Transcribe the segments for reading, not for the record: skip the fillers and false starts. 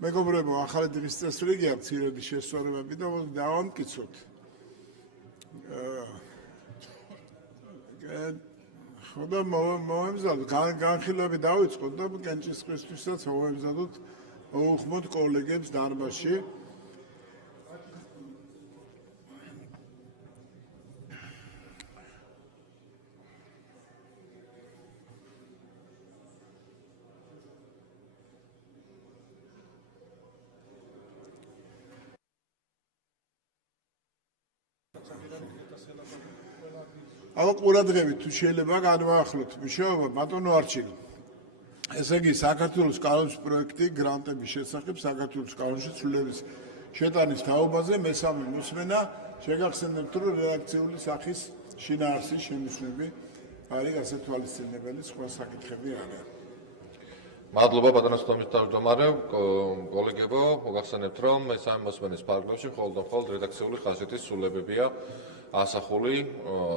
მეგობრებო, ახალი დღის წესრიგი აქვს ცირედი შესწორებები და დავამტკიცოთ. ხოდა მოვემზადოთ, განხილვები დავიწყოთ და კენჭისყრისთვისაც მოვემზადოთ, მოუხმოთ კოლეგებს დარბაზში. Აბა ყურადღებით თუ შეიძლება განვაახლოთ მუშაობა ბატონო არჩილ. ესე იგი საქართველოს კანონის პროექტი გრანტების შესახებ საქართველოს კანონში ცვლილების შეტანის თაობაზე მესამე მოსმენა შეგახსენებთ რომ რედაქციული სახის შინაარსის შემოსვლები არის გასათვალისწინებელი სხვა საკითხები არა. მადლობა ბატონო თავმჯდომარე, კოლეგებო, მოგახსენებთ რომ მესამე მოსმენის პარაგრაფში მხოლოდ რედაქციული ხასიათის ცვლილებებია ასახული,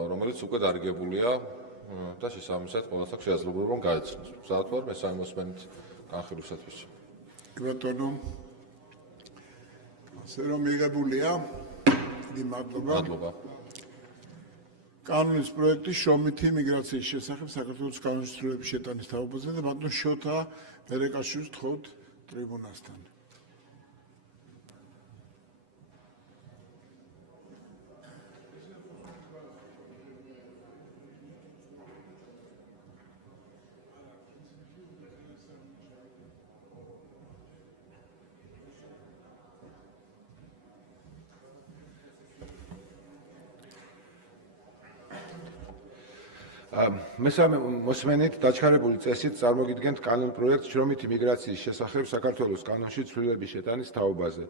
რომელიც უკვე დარიგებულია და შესაბამისად ყველას აქვს შესაძლებლობა რომ გაეცნოს. გზადოთ ვარ მესამე მოსმენით განხილვისათვის. ბატონო, ასე რომ მიღებულია, დიდი მადლობა. მადლობა. კანონის პროექტი შრომითი მიგრაციის შესახებ საქართველოს კანონის ცვლილების შეტანის თაობაზე და ბატონ შოთა ერეკაშვილს თხოვთ ტრიბუნასთან. მესამე მოსმენით დაჩქარებული წესით წარმოგიდგენთ კანონ პროექტს შრომითი მიგრაციის შესახებ საქართველოს კანონში ცვლილების შეტანის თაობაზე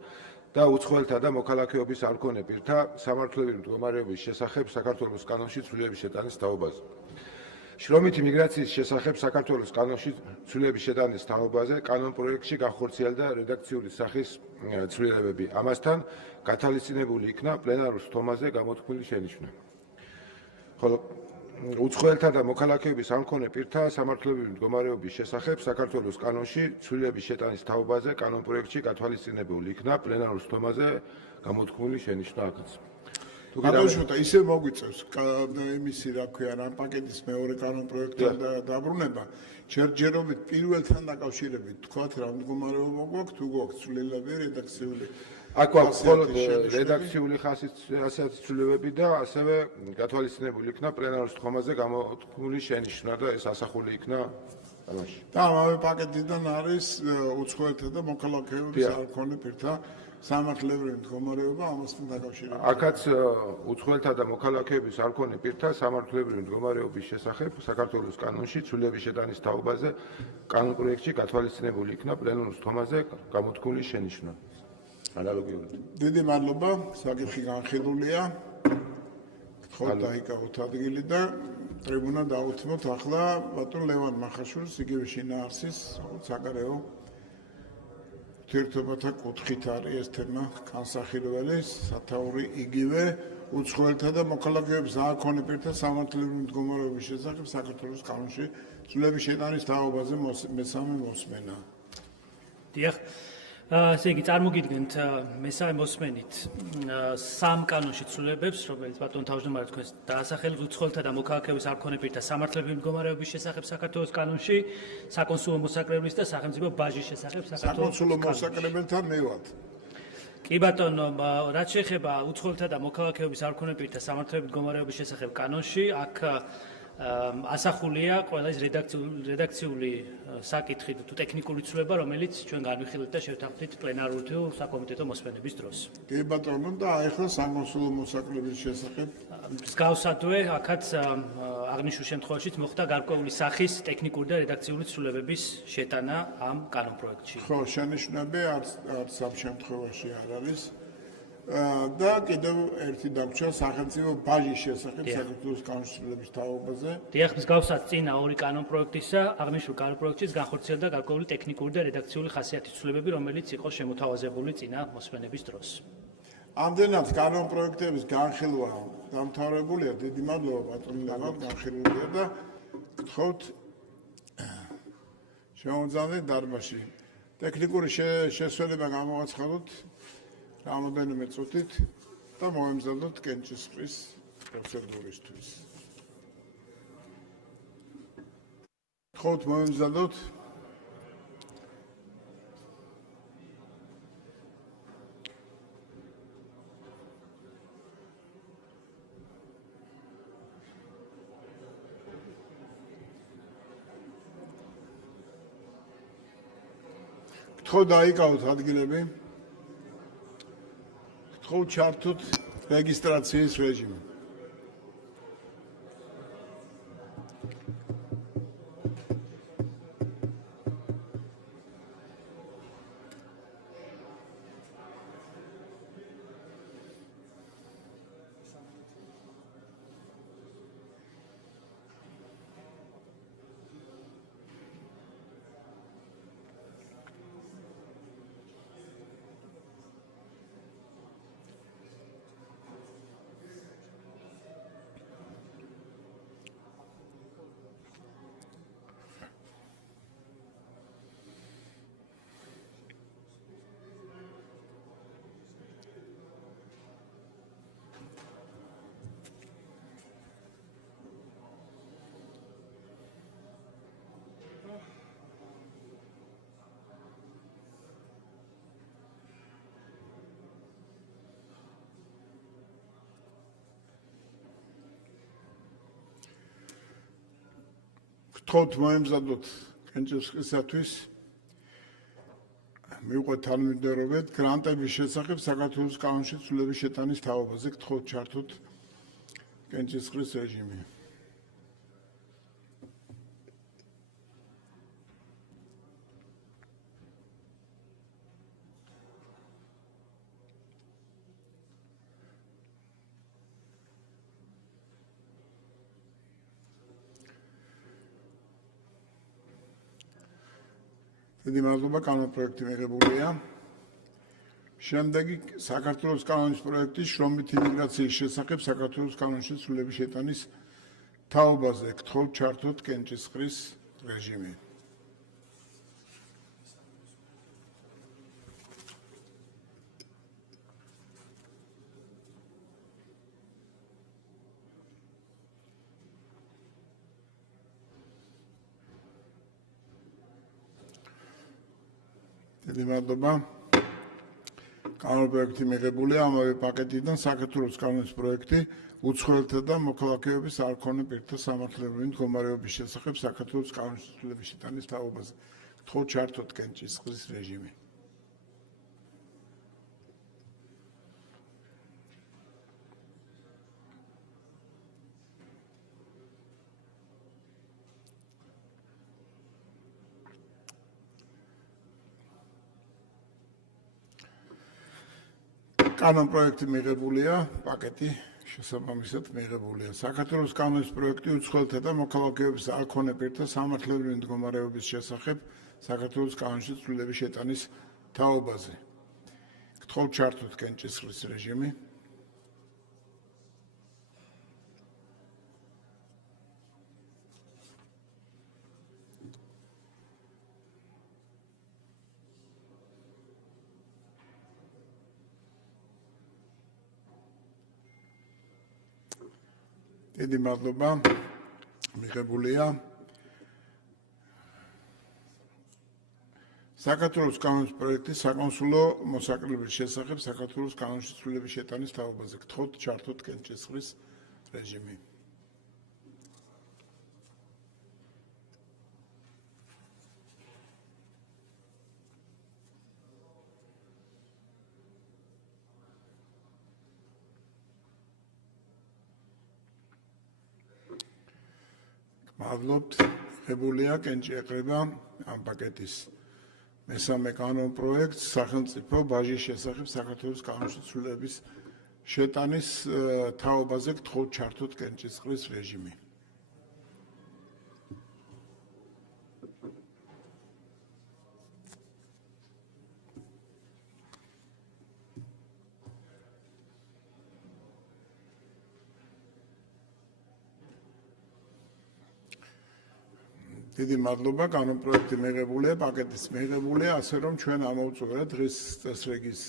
და უცხოელთა და მოქალაქეობის არქონე პირთა სამართლებრივი მდგომარეობის შესახებ საქართველოს კანონში ცვლილების შეტანის თაობაზე. შრომითი მიგრაციის შესახებ საქართველოს კანონში ცვლილების შეტანის თაობაზე კანონ პროექტში განხორციელდა რედაქციული სახის ცვლილებები. ამასთან გათვალისწინებული იქნა პლენარულ სხდომაზე გამოთქმული შენიშვნა. ხოლო უცხოელთა და მოქალაქეობის არქონე პირთა სამართლებრივი მდგომარეობის შესახებ საქართველოს კანონში ცვლილების შეტანის თაობაზე კანონ პროექტში გათვალისწინებული იქნა პლენარულ სხდომაზე გამოთქმული შენიშვნა აქაც. ბატონ შოთა, ისე მოგვიწევს იმისი რა ქვია, ამ პაკეტის მეორე კანონ პროექტთან დაბრუნება, ჯერჯერობით პირველთან დაკავშირებით თქვათ რა მდგომარეობა გვაქვს, თუ გვაქვს ცვლილები რედაქციული აქ გვაქვს მხოლოდ რედაქციული ხასიათის ცვლილებები და ასევე გათვალისწინებული იქნა პლენარულ სხდომაზე გამოთქმული შენიშვნა და ეს ასახული იქნა ამაში. და ამავე პაკეტიდან არის უცხოელთა და მოქალაქეობის არქონე პირთა სამართლებრივი მდგომარეობა ამასთან დაკავშირებით. აქაც უცხოელთა და მოქალაქეობის არქონე პირთა სამართლებრივი მდგომარეობის შესახებ საქართველოს კანონში ცვლილების შეტანის თაობაზე კანონ პროექტში გათვალისწინებული იქნა პლენარულ სხდომაზე გამოთქმული შენიშვნა. ანალოგიურად. დიდი მადლობა, საკითხი განხილულია. გთხოვთ დაიკავოთ ადგილი და ტრიბუნა დაუთმოთ ახლა ბატონ ლევან მახაშვილს იგივე შინაარსის საგარეო ურთიერთობათა კუთხით არის ეს თემა განსახილველი, სათაური იგივე უცხოელთა და მოქალაქეობის არქონე პირთა სამართლებრივი მდგომარეობის შესახებ საქართველოს კანონში ცვლილების შეტანის თაობაზე მესამე მოსმენა. დიახ. ესე იგი წარმოგიდგენთ მესამე მოსმენით სამ კანონში ცვლილებებს, რომელიც ბატონ თავმჯდომარე თქვენს დაასახელეთ უცხოელთა და მოქალაქეობის არქონე პირთა სამართლებრივი მდგომარეობის შესახებ საქართველოს კანონში, საკონსულო მოსაკრებლის და სახელმწიფო ბაჟის შესახებ საქართველოს საკონსულო მოსაკრებელთან მე ვარ. კი ბატონო, რაც შეეხება უცხოელთა და მოქალაქეობის არქონე პირთა სამართლებრივი მდგომარეობის შესახებ კანონში, აქ ასახულია ყველა ის რედაქციული საკითხი თუ ტექნიკური ცვლილება, რომელიც ჩვენ განვიხილეთ და შევთანხმდით პლენარული თუ საკომიტეტო მოსმენების დროს. კი ბატონო, და ახლა საკონსულო მოსაკრების შესახებ მსგავსადვე, აქაც აღნიშნულ შემთხვევაშიც მოხდა გარკვეული სახის ტექნიკური და რედაქციული ცვლილებების შეტანა ამ კანონ პროექტში. ხო, შენიშვნები არც ამ შემთხვევაში არ არის. და კიდევ ერთი დაგვრჩა სახელმწიფო ბაჟის შესახებ საქართველოს კანონის ცვლილების თაობაზე. დიახ, მსგავსად წინა ორი კანონ პროექტისა აღნიშნულ კანონ პროექტშიც განხორციელდა გარკვეული ტექნიკური და რედაქციული ხასიათის ცვლილებები, რომელიც იყო შემოთავაზებული წინა მოსმენების დროს. ამდენად კანონ პროექტების განხილვა დამთავრებულია. დიდი მადლობა ბატონო ლევან, განხილულია და გთხოვთ შემოძანეთ დარბაზში. ტექნიკური შესვენება გამოვაცხადოთ რამოდენიმე წუთით და მოემზადოთ კენჭისყრის პროცედურისთვის. გთხოვთ მოემზადოთ გთხოვთ დაიკავოთ ადგილები. გთხოვთ ჩართოთ რეგისტრაციის რეჟიმი. გთხოვთ მოემზადოთ კენჭისყრისათვის მიუყვეთ თანმიმდევრობით გრანტების შესახებ საქართველოს კანონში ცვლილების შეტანის თაობაზე. გთხოვთ ჩართოთ კენჭისყრის რეჟიმი. დიდი მადლობა, კანონპროექტი მიღებულია. შემდეგი საქართველოს კანონის პროექტი შრომით იმიგრაციის შესახებ საქართველოს კანონში ცვლილების შეტანის თაობაზე. გთხოვთ ჩართოთ კენჭისყრის რეჟიმი. დიდი მადლობა. კანონპროექტი მიღებულია ამავე პაკეტიდან საქართველოს კანონის პროექტი უცხოელთა და მოქალაქეობის არ მქონე პირთა სამართლებრივი მდგომარეობის შესახებ საქართველოს კანონის ცვლილების შეტანის თაობაზე. გთხოვთ ჩართოთ კენჭისყრის რეჟიმი. კანონპროექტი მიღებულია, პაკეტი შესაბამისად მიღებულია. საქართველოს კანონის პროექტი უცხოელთა და მოქალაქეობის არ მქონე პირთა სამართლებრივი მდგომარეობის შესახებ საქართველოს კანონში ცვლილების შეტანის თაობაზე. გთხოვთ ჩართოთ კენჭისყრის რეჟიმი. დიდი მადლობა. მიღებულია. საქართველოს კანონის პროექტი საკონსულო მოსაკლების შესახებ საქართველოს კანონში ცვლილების შეტანის თაობაზე. გთხოვთ ჩართოთ კენჭისყრის რეჟიმი. მადლობთ. მიღებულია, კენჭი ეყრება ამ პაკეტის მესამე კანონპროექტს სახელმწიფო ბაჟის შესახებ საქართველოს კანონში ცვლილების შეტანის თაობაზე. გთხოვთ ჩართოთ კენჭისყრის რეჟიმი. დიდი მადლობა, კანონპროექტი მიღებულია, პაკეტიც მიღებულია, ასე რომ ჩვენ ამოვწურეთ დღის წესრიგის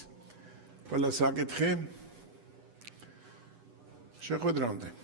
ყველა საკითხი. შეხვედრამდე.